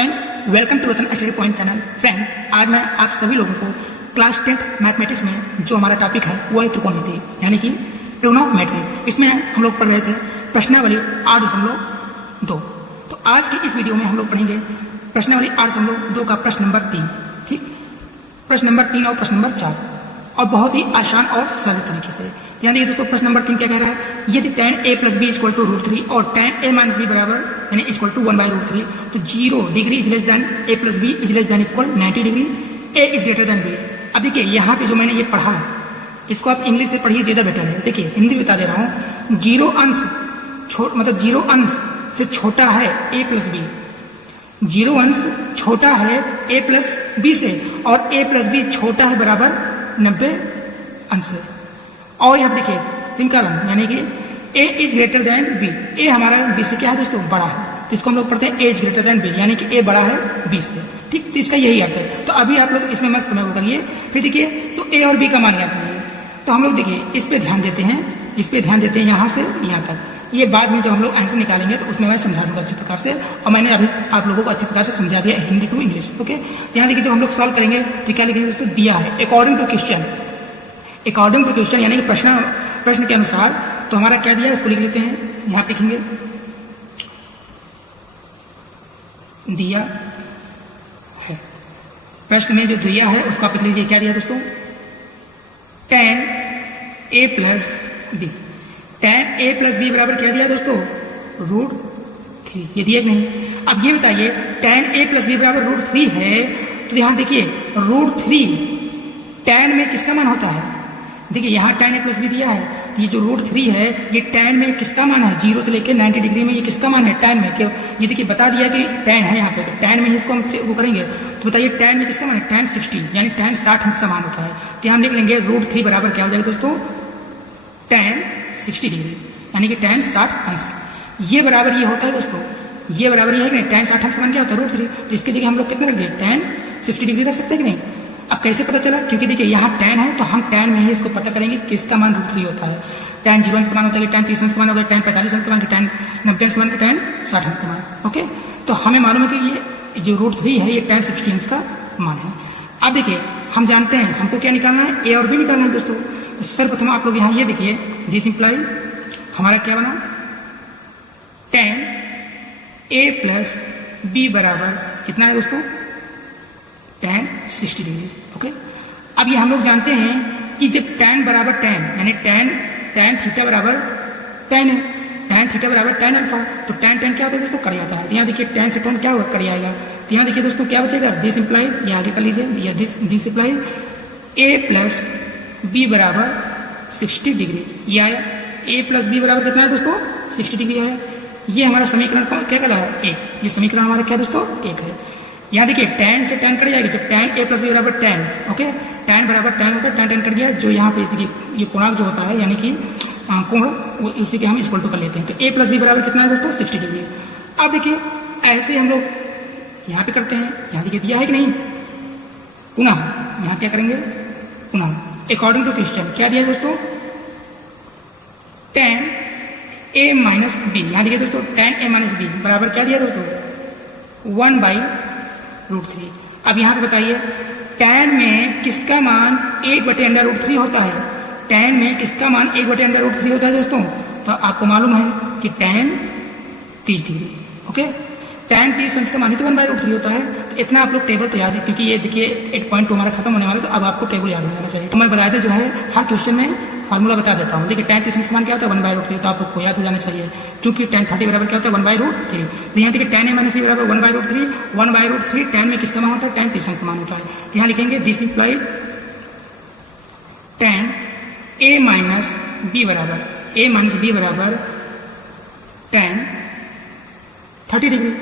Friends, welcome to Ratan study point channel. Friends, आज मैं आप सभी लोगों को क्लास 10th मैथमेटिक्स में जो हमारा टॉपिक है वो है त्रिकोणमिति यानी कि ट्रिग्नोमेट्री। इसमें हम लोग पढ़ रहे थे प्रश्नावली 8.2। तो आज की इस वीडियो में हम लोग पढ़ेंगे प्रश्नावली 8.2 का प्रश्न नंबर 3। ठीक, प्रश्न नंबर 3 और प्रश्न नंबर 4, और बहुत ही आसान और सरल तरीके से। ध्यान दीजिए दोस्तों, प्रश्न नंबर 3 क्या कह रहा है, यदि tan a plus b equal to √3 और tan a माइनस बी बराबर यानी इक्वल टू 1/√3, तो 0 degree is less than a plus B is less than equal 90 degree, a is greater than b। अब देखिए यहाँ पे जो मैंने ये पढ़ा है इसको आप इंग्लिश से पढ़िए, ज्यादा बेटर है। देखिए हिंदी बता दे रहा हूँ, 0 अंश मतलब 0 अंश से छोटा है a प्लस बी, 0 अंश छोटा है a प्लस बी से, और a प्लस बी छोटा है बराबर 90 अंश से। और यहाँ देखिए सिमकालन यानी कि a is greater than b, a हमारा b से क्या है दोस्तों, बड़ा है, तो इसको हम लोग पढ़ते हैं a is greater than b यानी कि a बड़ा है b से। ठीक, तो इसका यही अर्थ है। तो अभी आप लोग इसमें मत समय वो करिए, फिर देखिए तो a और b का मान ज्ञात करिए। तो हम लोग देखिए इस पे ध्यान देते हैं, यहाँ से यहाँ तक। ये बाद में जब हम लोग आंसर निकालेंगे तो उसमें मैं समझा दूंगा अच्छे प्रकार से, और मैंने अभी आप लोगों को अच्छे प्रकार से समझा दिया हिंदी टू इंग्लिश। ओके, यहाँ देखिए जब हम लोग सॉल्व करेंगे तो क्या लिखेंगे, उसको दिया है अकॉर्डिंग टू क्वेश्चन यानी कि प्रश्न के अनुसार। तो हमारा क्या दिया है उसको लिख लेते हैं, यहाँ लिखेंगे दिया है। प्रश्न में जो दिया है उसको आप लिख लीजिए, क्या दिया दोस्तों, tan a plus B. tan a plus B बराबर क्या दिया दोस्तों, √3। ये दिया नहीं। अब ये बताइए tan a प्लस बी बराबर √3 है, तो यहाँ देखिए √3 tan में किसका मान होता है। देखिए यहाँ tan a प्लस बी दिया है, तो ये जो √3 है ये tan में किसका मान है, 0 से लेकर 90 डिग्री में ये किसका मान है, tan में। ये देखिए बता दिया कि tan है यहाँ पे, तो tan में ही इसको हम वो करेंगे। तो बताइए tan में किसका मान है, tan 60 यानी tan 60 अंश का मान होता है। तो यहाँ हम लिख लेंगे √3 बराबर क्या हो जाएगा दोस्तों, tan 60 डिग्री यानी कि tan 60 अंश। ये बराबर ये होता है दोस्तों, ये बराबर ये है कि नहीं, tan 60 अंश का मान क्या होता है, √3। तो इसकी जगह हम लोग कितना रख दिए, tan 60 डिग्री रख सकते हैं कि नहीं। अब कैसे पता चला, क्योंकि देखिए यहाँ tan है तो हम tan में ही इसको पता करेंगे किसका मान √3 होता है। tan 0 अंश का मान होता है, tan 30 अंश का मान होगा, tan 45 अंश का मान, tan 90 अंश का मान, tan 60 अंश का मान। ओके, तो हमें मालूम है कि ये जो √3 है ये tan 60 अंश का मान है। अब देखिए हम जानते हैं हमको क्या निकालना है, a और b निकालना है दोस्तों। तो सर्वप्रथम आप लोग यहाँ ये देखिए, दिस इंप्लाई हमारा क्या बना, tan a प्लस b बराबर कितना है दोस्तों, tan 60 डिग्री। ओके, अब ये हम लोग जानते हैं कि जब tan बराबर tan यानी tan थीटा बराबर tan है, tan थीटा बराबर tan अल्फा, तो tan क्या होता है दोस्तों, कट जाता है। यहाँ देखिए tan से tan क्या होगा, कट जाएगा। तो यहाँ देखिए दोस्तों क्या बचेगा, दिस इंप्लाई, ये आगे कर लीजिए, या this imply a plus b बराबर 60 डिग्री। ये आया a प्लस b बराबर कितना है दोस्तों, 60 डिग्री है। ये हमारा समीकरण क्या कहलाया, 1। ये समीकरण हमारा क्या दोस्तों, 1 है। यहाँ देखिए tan से tan कट जाएगा, जब tan a प्लस बी बराबर tan, ओके, tan बराबर tan होता है, tan कट गया, जो यहाँ पे देखिए ये कोणांक जो होता है यानी कि कोण, वो उसी के हम इक्वल टू कर लेते हैं। तो a प्लस बी बराबर कितना है दोस्तों, 60 डिग्री। अब देखिए ऐसे हम लोग यहाँ पे करते हैं, यहाँ देखिए दिया है कि नहीं, पुनः यहाँ क्या करेंगे, पुनः अकॉर्डिंग टू क्वेश्चन क्या दिया है दोस्तों, tan a माइनस बी। यहाँ देखिए दोस्तों tan a माइनस बी बराबर क्या दिया दोस्तों, 1/√3। अब यहाँ पे बताइए tan में किसका मान 1/√3 होता है, tan में किसका मान 1/√3 होता है दोस्तों। तो आपको मालूम है कि tan 30 डिग्री। ओके, tan 30 अंश का मान ही तो 1/√3 होता है। तो इतना आप लोग टेबल तो याद है, क्योंकि ये देखिए 8.2 हमारा खत्म होने वाला है, तो अब आपको टेबल याद हो जाना चाहिए। तो मैं बताया था जो है हर क्वेश्चन में फार्मूला बता देता हूँ। देखिए tan 30 अंश का मान क्या होता है, 1/√3, तो आपको याद हो जाना चाहिए, क्योंकि tan 30 बराबर क्या होता है, 1/√3। तो यहाँ देखिए tan a माइनस बी बराबर 1/√3 tan में किसका मान होता है, tan 30 अंश का मान होता है। तो यहाँ लिखेंगे this imply tan a minus B बराबर tan 30 डिग्री।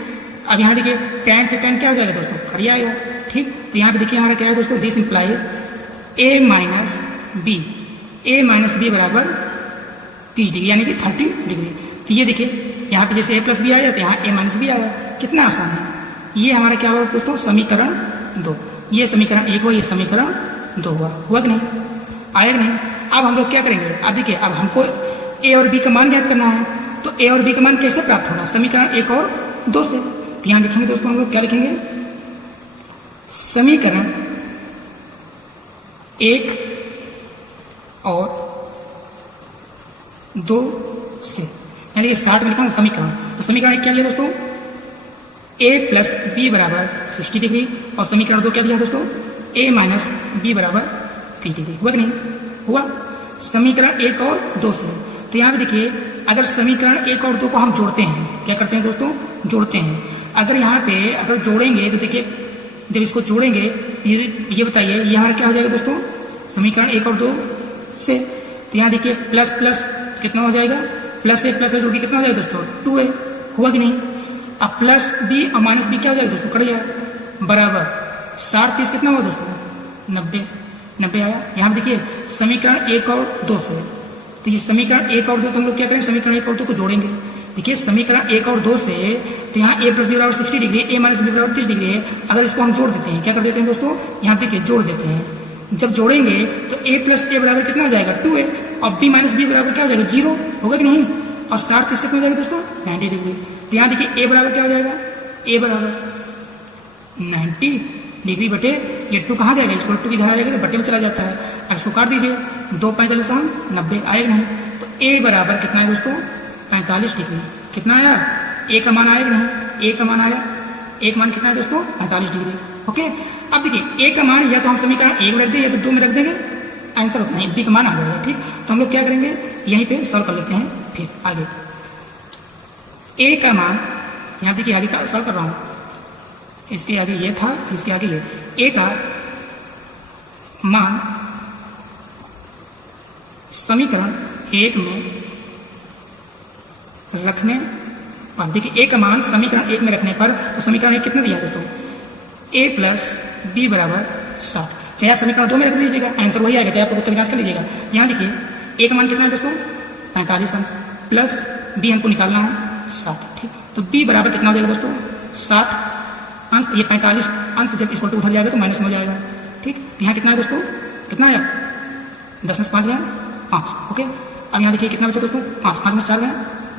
अब यहाँ देखिए tan से tan क्या हो जाएगा दोस्तों, कट जाएगा। ठीक, तो यहाँ पे देखिए हमारा क्या है दोस्तों, this imply a minus B बराबर 30 डिग्री यानी कि 30 डिग्री। तो ये देखिए यहाँ पे जैसे a प्लस बी आया तो यहाँ a माइनस बी आया, कितना आसान है। ये हमारा क्या हुआ दोस्तों, समीकरण 2। ये समीकरण 1 हुआ, ये समीकरण 2 हुआ कि नहीं, आया कि नहीं। अब हम लोग क्या करेंगे, अब देखिए अब हमको a और b का मान ज्ञात करना है, तो a और b का मान कैसे प्राप्त होगा, समीकरण 1 और 2 से। तो यहाँ लिखेंगे दोस्तों हम लोग क्या लिखेंगे, समीकरण 1 और 2 से, यानी स्टार्ट में लिखा हूँ समीकरण, तो समीकरण 1 क्या लिया दोस्तों, a प्लस बी बराबर 60 डिग्री, और समीकरण 2 क्या दिया दोस्तों, a माइनस बी बराबर 30 डिग्री। हुआ कि नहीं हुआ, समीकरण 1 और 2 से। तो यहाँ पे देखिए, अगर समीकरण 1 और 2 को हम जोड़ते हैं, क्या करते हैं दोस्तों, जोड़ते हैं। अगर यहाँ पे अगर जोड़ेंगे तो देखिए, जब इसको जोड़ेंगे ये बताइए ये हमारा क्या हो जाएगा दोस्तों, समीकरण 1 और 2 से। तो यहाँ देखिए प्लस प्लस कितना हो जाएगा, प्लस ए प्लस ए जोड़ के कितना हो जाएगा दोस्तों, 2a। हुआ कि नहीं। अब प्लस बी और माइनस बी क्या हो जाएगा दोस्तों, कट जाएगा, बराबर 60 30 कितना हुआ दोस्तों, 90 आया। यहाँ देखिए समीकरण 1 और 2 से, तो ये समीकरण 1 और 2 तो हम लोग क्या करेंगे, समीकरण 1 और 2 को जोड़ेंगे। देखिए समीकरण 1 और 2 से, तो यहाँ a प्लस बी बराबर 60 डिग्री, a माइनस बी बराबर 30 डिग्री है। अगर इसको हम जोड़ देते हैं, क्या कर देते हैं दोस्तों, यहाँ देखिए जोड़ देते हैं। जब जोड़ेंगे तो a प्लस ए बराबर कितना हो जाएगा, 2a, और b माइनस बी बराबर क्या हो जाएगा, 0। होगा कि नहीं। और 60 30 कितना हो जाएगा दोस्तों, 90 डिग्री। तो यहाँ देखिए a बराबर क्या हो जाएगा, a बराबर 90 डिग्री बटे ये 2 कहाँ जाएगा, इसको 2 की इधर आ जाएगा तो बटे में चला जाता है। अब इसको काट दीजिए, 2 45 हम 90 आएगा नहीं। तो a बराबर कितना है दोस्तों, 45 डिग्री। कितना आया, a का मान आएगा नहीं, a का मान आया, a का मान कितना है दोस्तों, 45 डिग्री। ओके, अब देखिए a का मान या तो हम समीकरण 1 में रख दें या तो 2 में रख देंगे, आंसर उतना ही, b का मान आ जाएगा। ठीक, तो हम लोग क्या करेंगे, यहीं पे सॉल्व कर लेते हैं। फिर आगे a का मान, यहाँ देखिए आगे का सॉल्व कर रहा हूँ, इसके आगे ये था, इसके आगे ये, a का मान समीकरण 1 में रखने पर, देखिए a का मान समीकरण 1 में रखने पर, तो समीकरण 1 कितना दिया दोस्तों, a प्लस बी बराबर 60। चाहे आप समीकरण 2 में रख लीजिएगा, आंसर वही आएगा, चाहे आप उत्तर विनाश कर लीजिएगा। यहाँ देखिए a का मान कितना है दोस्तों, 45 अंश, प्लस b हमको निकालना है 60। ठीक, तो b बराबर कितना हो जाएगा दोस्तों, 60 अंश, ये 45 अंश जब इसको उधर जाएगा तो माइनस में हो जाएगा। ठीक, तो यहाँ कितना है दोस्तों, कितना आया, 10 में 5 गया 5। ओके, अब यहाँ देखिए कितना बचा दोस्तों, 5 में 4 गया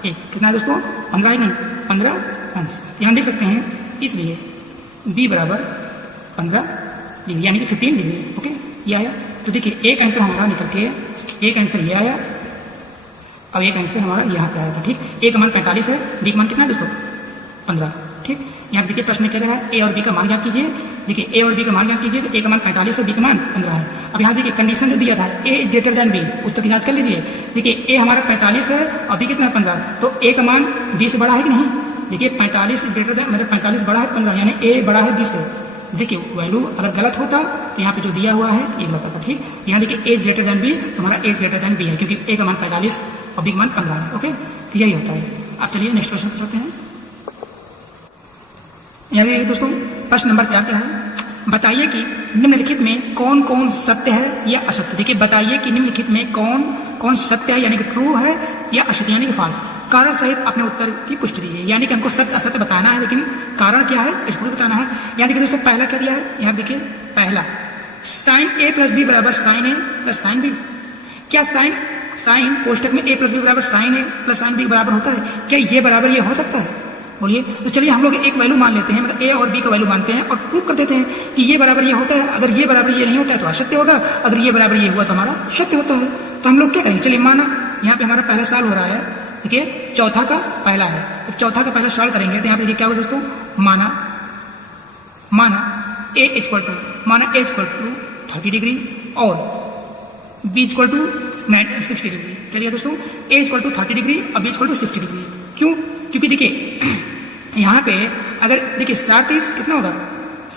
1, कितना है दोस्तों, 15 है नहीं, 15 अंश। यहाँ देख सकते हैं, इसलिए b बराबर 15 डिग्री यानी कि 15 डिग्री। ओके, ये आया। तो देखिए एक आंसर हमारा निकल के, एक आंसर ये आया, अब एक आंसर हमारा यहाँ पे आया था। ठीक, a का मान 45 है, b का मान कितना है दोस्तों, 15। ठीक, यहाँ देखिए प्रश्न में क्या कह रहा है, a और b का मान ज्ञात कीजिए। देखिए a और b का मान ज्ञात कीजिए, तो a का मान 45 है, b का मान 15 है। अब यहाँ देखिए कंडीशन जो दिया था, a is greater than b, उत्तर की जांच कर लीजिए। देखिए a हमारा 45 है और b कितना है 15, तो a का मान b से बड़ा है कि नहीं। देखिए 45 इज ग्रेटर देन, मतलब 45 बड़ा है 15, यानी a बड़ा है b से। देखिए वैल्यू अगर गलत होता तो यहाँ पे जो दिया हुआ है ये गलत होता। ठीक, यहाँ देखिए a is greater than b, तो हमारा a is greater than b है, क्योंकि a का मान 45 और b का मान 15 है। ओके, तो यही होता है। अब चलिए नेक्स्ट क्वेश्चन पूछते हैं। यहाँ देखिए दोस्तों, प्रश्न नंबर 4 क्या है, बताइए कि निम्नलिखित में कौन कौन सत्य है या असत्य। देखिए बताइए कि निम्नलिखित में कौन कौन सत्य है, यानी कि ट्रू है या असत्य यानी कि फॉल्स। कारण सहित अपने उत्तर की पुष्टि दीजिए, यानी कि हमको सत्य असत्य बताना है, लेकिन कारण क्या है इसको भी बताना है। यहाँ देखिए दोस्तों, पहला क्या दिया है, यहाँ देखिए पहला, साइन a प्लस बी बराबर साइन ए प्लस साइन बी। क्या साइन कोष्टक में a प्लस बी बराबर साइन ए प्लस साइन बी बराबर होता है? क्या ये बराबर ये हो सकता है? बोलिए। तो चलिए हम लोग एक वैल्यू मान लेते हैं, मतलब a और b का वैल्यू मानते हैं और प्रूव कर देते हैं कि ये बराबर ये होता है। अगर ये बराबर ये नहीं होता है तो असत्य होगा, अगर ये बराबर ये हुआ तो हमारा सत्य होता है। तो हम लोग क्या करेंगे, चलिए माना, यहाँ पे हमारा पहला सवाल हो रहा है, देखिए चौथा का पहला है, तो चौथा का पहला सॉल्व करेंगे तो यहाँ पे देखिए क्या होगा दोस्तों, माना a इक्वल टू 30 डिग्री और b इक्वल टू 60 डिग्री। क्या दिया दोस्तों, a इक्वल टू 30 डिग्री और b इक्वल टू 60 डिग्री। क्यों? क्योंकि देखिए यहाँ पे अगर देखिए 37 कितना होगा,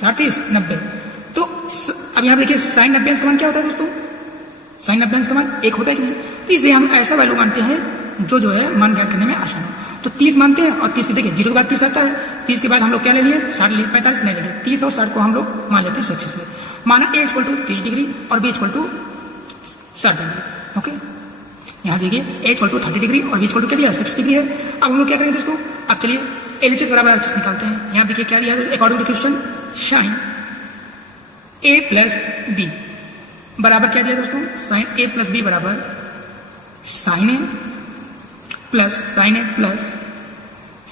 37 90, तो अब यहाँ देखिए साइन 90 का मान क्या होता है दोस्तों, साइन 90 का मान 1 होता है कि नहीं। तो इसलिए हम ऐसा वैल्यू मानते हैं जो है मान ज्ञात करने में आसान हो। तो 30 मानते हैं और 30 देखिए 0 के बाद 30 आता है, 30 के बाद हम लोग क्या ले लिए 60 लिए, 45 नहीं ले, 30 और 60 को हम लोग मान लेते हैं स्वेच्छा से। माना a इक्वल टू 30 डिग्री और b equal to 60 degree. Okay, यहाँ देखिए a इक्वल टू 30 डिग्री और b इक्वल टू क्या दिया 60 डिग्री है। अब हम लोग क्या करेंगे दोस्तों, अब चलिए LHS बराबर RHS निकालते हैं। यहाँ देखिए क्या दिया है according to question, sine a plus b बराबर क्या दिया दोस्तों, साइन a प्लस b बराबर sine a plus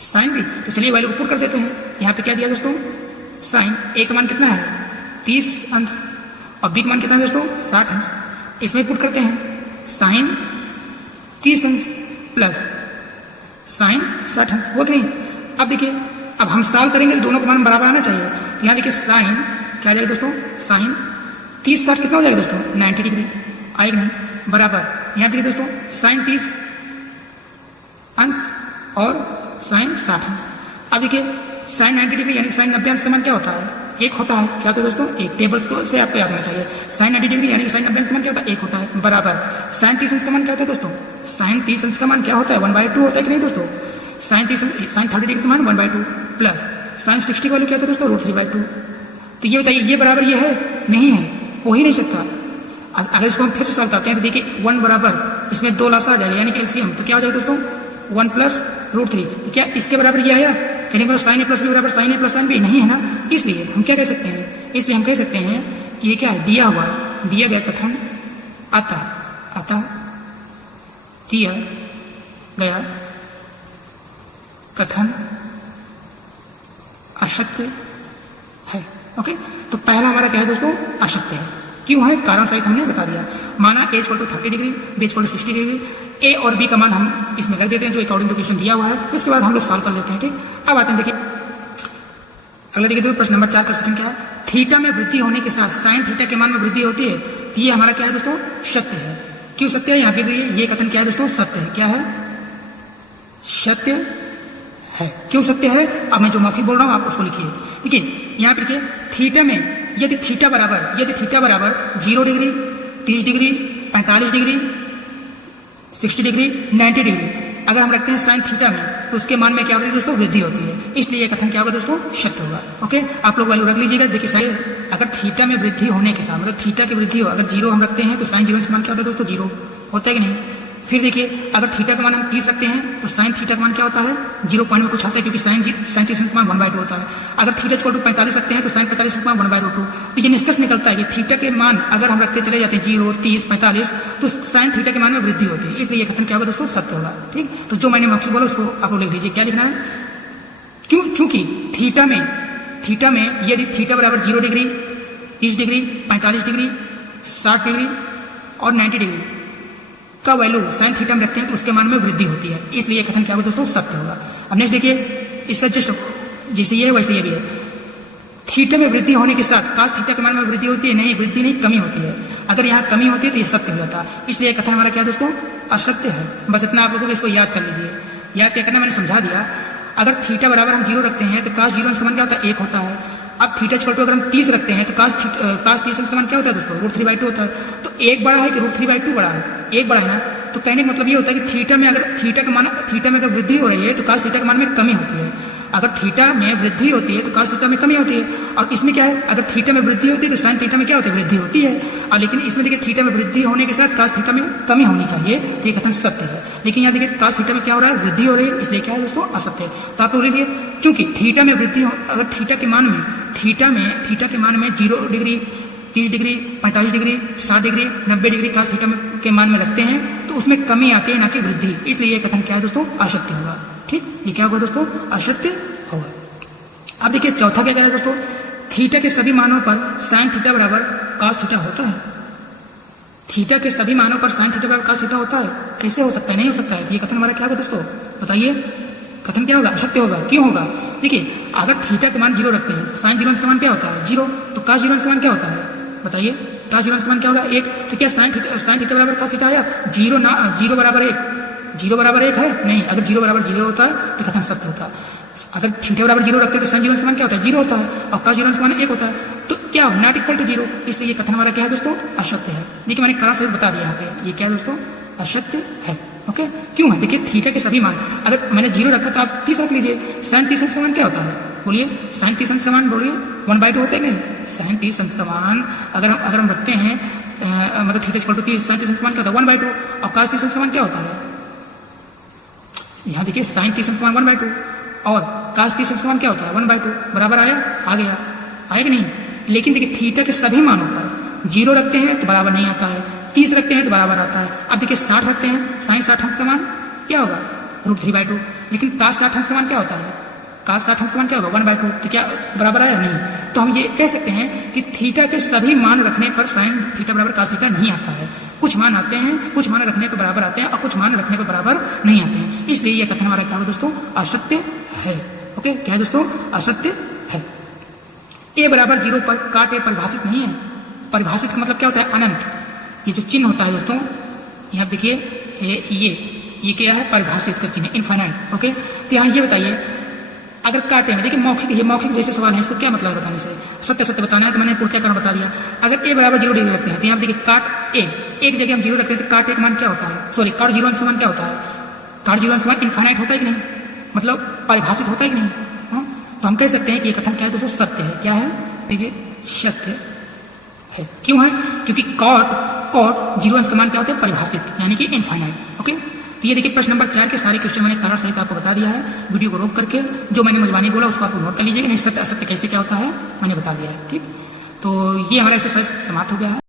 sine b। तो चलिए वैल्यू को पुट कर देते हैं। यहाँ पे क्या दिया दोस्तों, साइन ए का मान कितना है 30 अंश और बी का मान कितना है दोस्तों 60 अंश। इसमें पुट करते हैं साइन 30 अंश प्लस साइन 60 अंश, हो कि नहीं। अब देखिए, अब हम सॉल्व करेंगे तो दोनों का मान बराबर आना चाहिए। तो यहाँ देखिए साइन क्या आ जाएगा दोस्तों, साइन 30 60 कितना हो जाएगा दोस्तों 90 डिग्री, आएगा नहीं, बराबर यहाँ देखिए दोस्तों साइन 30 अंश और साइन 60 अंश। अब देखिए साइन 90 डिग्री यानी साइन 90 अंश का मान क्या होता है, एक होता है। क्या होता है दोस्तों, एक। टेबल्स को से आपको याद होना चाहिए। साइन 90 डिग्री यानी साइन 90 अंश का मान क्या होता है, एक होता है, बराबर साइन 30 अंश का मान क्या होता है दोस्तों, साइन 30 अंश का मान क्या होता है 1/2 होता है कि नहीं दोस्तों। साइन 30 डिग्री का मान 1/2 प्लस साइन 60 का वैल्यू क्या होता है दोस्तों √3/2। तो ये बताइए ये बराबर ये है, नहीं है, हो ही नहीं सकता। अगर इसको हम फिर से सॉल्व करते हैं तो देखिए 1 बराबर इसमें 2 लासा आ जाएगा यानी कि एलसीएम, तो क्या हो जाएगा दोस्तों 1 प्लस √3। तो क्या इसके बराबर ये आया, यानी साइन ए प्लस बी बराबर साइन ए प्लस साइन बी, नहीं है ना। इसलिए हम क्या कह सकते हैं, इसलिए हम कह सकते हैं कि ये क्या है, दिया गया कथन अतः दिया गया कथन असत्य है। ओके, तो पहला हमारा क्या है दोस्तों, असत्य है। क्यों है, कारण सहित हमने बता दिया। माना a = 30 degree, b = 60 degree, a और b का मान हम इसमें रख देते हैं जो अकॉर्डिंग टू क्वेश्चन दिया हुआ है। फिर उसके बाद हम लोग सॉल्व कर लेते हैं। ठीक, अब आते हैं देखिए अगला देखिए दोस्तों प्रश्न नंबर 4 का सेकंड क्या है, थीटा में वृद्धि होने के साथ साइन थीटा के मान में वृद्धि होती है। तो ये हमारा क्या है दोस्तों, सत्य है। क्यों सत्य है, यहाँ पे देखिए ये कथन क्या है दोस्तों, सत्य है। क्या है, सत्य है। क्यों सत्य है, अब मैं जो मौखिक बोल रहा हूँ आप उसको लिखिए। देखिए यहाँ पे देखिए थीटा में यदि थीटा बराबर 0 degree, 30 degree, 45 degree, 60 degree, 90 degree अगर हम रखते हैं साइन थीटा में, तो उसके मान में क्या होती है दोस्तों, वृद्धि होती है। इसलिए ये कथन क्या होगा दोस्तों, सत्य होगा। ओके, आप लोग वैल्यू रख लीजिएगा। देखिए सही, अगर थीटा में वृद्धि होने के साथ मतलब थीटा की वृद्धि हो, अगर 0 हम रखते हैं तो साइन 0 का मान क्या होता है दोस्तों, 0 होता है कि नहीं। फिर देखिए अगर थीटा का मान हम 30 रखते हैं तो साइन थीटा का मान क्या होता है, 0 पॉइंट में कुछ आता है, क्योंकि साइन 30 का मान 1/2 होता है। अगर थीटा = 45 रखते हैं तो साइन 45 का मान 1/2। तो ये निष्कर्ष निकलता है कि थीटा के मान अगर हम रखते चले जाते हैं 0, 30, 45 तो साइन थीटा के मान में वृद्धि होती है। इसलिए ये कथन क्या होगा दोस्तों, सत्य होगा। ठीक, तो जो मैंने मौखिक बोला उसको आप लोग लिख लीजिए। क्या लिखना है, क्यों, चूंकि थीटा में यदि थीटा बराबर 0 डिग्री, 30 डिग्री, 45 डिग्री, 60 डिग्री और 90 डिग्री का वैल्यू साइन थीटा में रखते हैं तो उसके मान में वृद्धि होती है। इसलिए ये कथन क्या होगा दोस्तों, सत्य होगा। अब नेक्स्ट देखिए, इसका जस्ट जैसे ये है वैसे ये भी है। थीटा में वृद्धि होने के साथ कास थीटा के मान में वृद्धि होती है, नहीं, वृद्धि नहीं, कमी होती है। अगर यहाँ कमी होती है तो ये सत्य हो जाता। इसलिए कथन हमारा क्या दोस्तों, असत्य है। बस इतना आप लोगों को इसको याद कर लीजिए। याद क्या करना, मैंने समझा दिया। अगर थीटा बराबर हम 0 रखते हैं तो कास 0 का मान क्या होता है, 1 होता है। अब थीटा = अगर हम 30 रखते हैं तो कास 30 का मान क्या होता है दोस्तों, √3/2 होता है। तो 1 बड़ा है कि √3/2 बड़ा है, 1 बड़ा है ना। तो कहने का मतलब ये होता है कि थीटा में अगर वृद्धि हो रही है तो कास थीटा के मान में कमी होती है। अगर थीटा में वृद्धि होती है तो कास थीटा में कमी होती है। और इसमें क्या है, अगर थीटा में वृद्धि होती है तो साइन थीटा में क्या होती है, वृद्धि होती है। और लेकिन इसमें देखिए थीटा में वृद्धि होने के साथ कास थीटा में कमी होनी चाहिए। तो ये कथन सत्य है। लेकिन यहाँ देखिए कास थीटा में क्या हो रहा है, वृद्धि हो रही है। इसलिए क्या है दोस्तों, असत्य है। तो आप लोग लिखिए, चूंकि थीटा में वृद्धि अगर थीटा के मान में 0 degree, 30 degree, 45 degree, 60 degree, 90 degree cos theta के मान में रखते हैं तो उसमें कमी आती है, ना कि वृद्धि। इसलिए ये कथन क्या है दोस्तों, असत्य होगा। ठीक, ये क्या होगा दोस्तों, असत्य होगा। अब देखिए चौथा क्या कह रहा है दोस्तों, थीटा के सभी मानों पर साइन थीटा बराबर कास थीटा होता है। थीटा के सभी मानों पर साइन थीटा बराबर कास थीटा होता है, कैसे हो सकता है, नहीं हो सकता है। ये कथन हमारा क्या होगा दोस्तों, बताइए, कथन क्या होगा, असत्य होगा। क्यों होगा, देखिए अगर थीटा का मान 0 रखते हैं, साइन 0 का मान क्या होता है, 0, तो कास 0 का मान क्या होता है, बताइए, कास 0 का मान क्या होगा, 1। तो क्या साइन थीटा बराबर कास थीटा आया, 0 बराबर 1 है, नहीं। अगर 0 बराबर 0 होता है तो कथन सत्य होता है। अगर थीटा बराबर 0 रखते हैं तो साइन 0 का मान क्या होता है, 0 होता है। और कास 0 का मान 1 होता है। तो क्या नॉट इक्वल टू 0। इसलिए ये कथन हमारा क्या है दोस्तों, असत्य है। देखिए मैंने कारण सहित बता दिया यहाँ पे, ये क्या है दोस्तों, असत्य है। ओके, क्यों है, देखिए थीटा के सभी मान, अगर मैंने 0 रखा तो आप 30 रख लीजिए। साइन 30 का मान क्या होता है, बोलिए, साइन 30 का मान बोलिए, 1/2 होता है नहीं। साइन 30 का मान अगर हम रखते हैं मतलब थीटा = 30, साइन 30 का मान क्या होता है, 1/2। और कास 30 का मान क्या होता है, यहाँ देखिए साइन 30 का मान 1/2 और कास 30 का मान क्या होता है, 1/2। बराबर आया, आ गया, आया कि नहीं। लेकिन देखिए थीटा के सभी मानों पर 0 रखते हैं तो बराबर नहीं आता है, 30 रखते हैं तो बराबर आता है। अब देखिए 60 रखते हैं, साइन 60 अंश का मान क्या होगा, √3/2। लेकिन कास 60 अंश का मान क्या होता है, cos 60 अंश का मान क्या होगा 1/2, तो क्या बराबर है या नहीं? तो हम ये कह सकते हैं कि थीटा के सभी मान रखने पर साइन थीटा बराबर cos थीटा नहीं आता है। कुछ मान आते हैं, कुछ मान रखने पर बराबर आते हैं और कुछ मान रखने पर बराबर नहीं आते हैं। इसलिए यह कथन हमारा क्या होगा दोस्तों? असत्य है। ओके, क्या है दोस्तों? असत्य है। ए बराबर 0 पर काट ए परिभाषित नहीं है। परिभाषित का मतलब क्या होता है? अनंत। ये जो चिन्ह होता है दोस्तों, यहाँ देखिए ये क्या है? परिभाषित का चिन्ह, इनफाइनाइट। ओके, तो यहाँ ये बताइए, अगर काटे में, देखिए मौखिक जैसे सवाल है, इसको क्या मतलब है बताने से? सत्य सत्य बताना है, तो मैंने पूर्णतःकरण बता दिया। अगर ए बराबर 0 डिग्री रखते हैं तो यहाँ देखिए काट ए, एक जगह हम 0 रखते हैं तो काट ए का मान क्या होता है? सॉरी, काट 0 अंश का मान क्या होता है? काट 0 अंश का मान इनफाइनाइट होता है कि नहीं? मतलब परिभाषित होता है कि नहीं? हाँ, तो हम कह सकते हैं कि ये कथन क्या है दोस्तों? सत्य है। क्या है? देखिए, सत्य है। क्यों है? क्योंकि कॉट 0 अंश का मान क्या होता है? परिभाषित, यानी कि इनफाइनाइट। ओके, तो ये देखिए प्रश्न नंबर 4 के सारे क्वेश्चन मैंने कारण सहित आपको बता दिया है। वीडियो को रोक करके जो मैंने मुझबानी बोला उसको आप नोट कर लीजिएगा। नहीं, सत्य असत्य कैसे क्या होता है मैंने बता दिया है। ठीक, तो ये हमारा एक्सरसाइज समाप्त हो गया है।